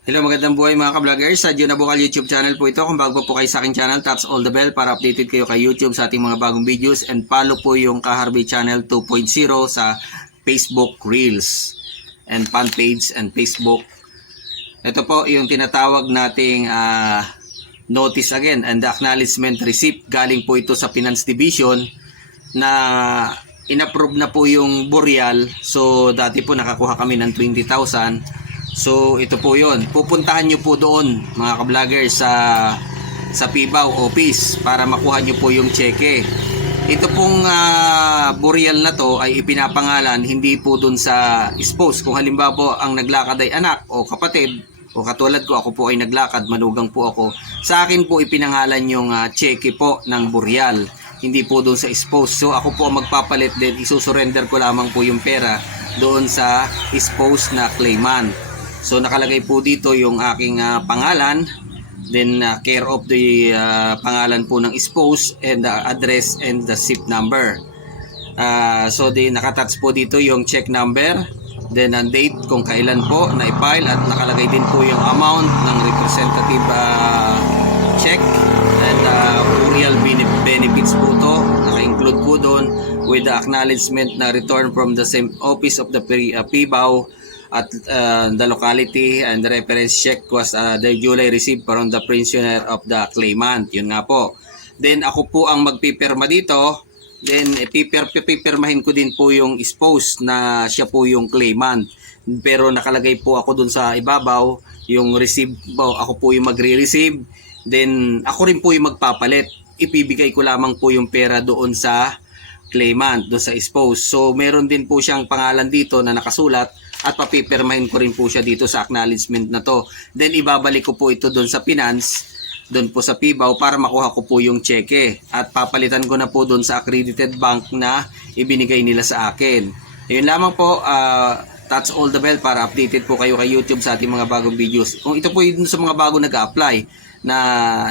Hello, magandang buhay mga ka-vloggers. Sa Gio Nabukal YouTube channel po ito. Kung bago po kayo sa aking channel, taps all the bell para updated kayo kay YouTube sa ating mga bagong videos and follow po yung Kaharvey Channel 2.0 sa Facebook Reels and fan page and Facebook. Ito po yung tinatawag nating ah, notice again and acknowledgement receipt. Galing po ito sa Finance Division na inapprove na po yung Boreal. So dati po nakakuha kami ng 20,000. So ito po yon. Pupuntahan nyo po doon mga ka-vlogger sa sa Pibao office para makuha nyo po yung cheque. Ito pong ah, Boreal na to ay ipinapangalan hindi po doon sa spouse. Kung halimbawa po ang naglakad ay anak o kapatid o katulad ko ako po ay naglakad, manugang po ako. Sa akin po ipinangalan yung ah, cheque po ng Boreal hindi po doon sa spouse. So ako po magpapalit din, isusurrender ko lamang po yung pera doon sa spouse na claimant. So nakalagay po dito yung aking ah, pangalan, then ah, care of the ah, pangalan po ng spouse and the address and the SIP number. Ah, so di nakatouch po dito yung check number, then ang date kung kailan po na i-file at nakalagay din po yung amount ng representative ah, check and uh, real bene- benefits po to naka-include po doon with the acknowledgement na return from the same office of the uh, at uh, the locality and the reference check was uh, July received from the pensioner of the claimant. Yun nga po. Then ako po ang magpipirma dito. Then pipirmahin ko din po yung spouse na siya po yung claimant. Pero nakalagay po ako dun sa ibabaw yung receive po ako po yung magre-receive. Then ako rin po yung magpapalit. Ipibigay ko lamang po yung pera doon sa claimant, doon sa spouse. So meron din po siyang pangalan dito na nakasulat at papipirmahin ko rin po siya dito sa acknowledgement na to. Then ibabalik ko po ito doon sa finance, doon po sa PIBAW para makuha ko po yung cheque at papalitan ko na po doon sa accredited bank na ibinigay nila sa akin. Yun lamang po, ah, touch all the bell para updated po kayo kay YouTube sa ating mga bagong videos. Kung ito po yung sa mga bago nag-apply na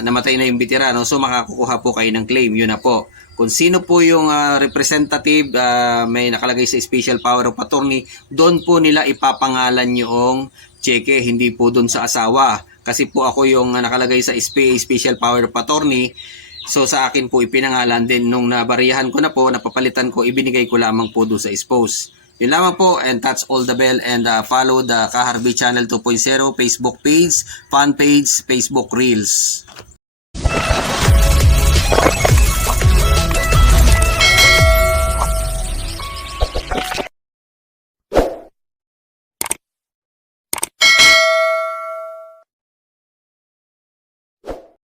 namatay na yung veterano, so makakukuha po kayo ng claim. Yun na po. Kung sino po yung ah, representative, ah, may nakalagay sa special power of attorney, doon po nila ipapangalan yung cheque, hindi po doon sa asawa. Kasi po ako yung ah, nakalagay sa special power of attorney, So sa akin po ipinangalan din nung nabariyahan ko na po, napapalitan ko, ibinigay ko lamang po doon sa spouse. Yun lamang po and touch all the bell and uh, follow the Kaharvey Channel 2.0 Facebook page, fan page, Facebook Reels.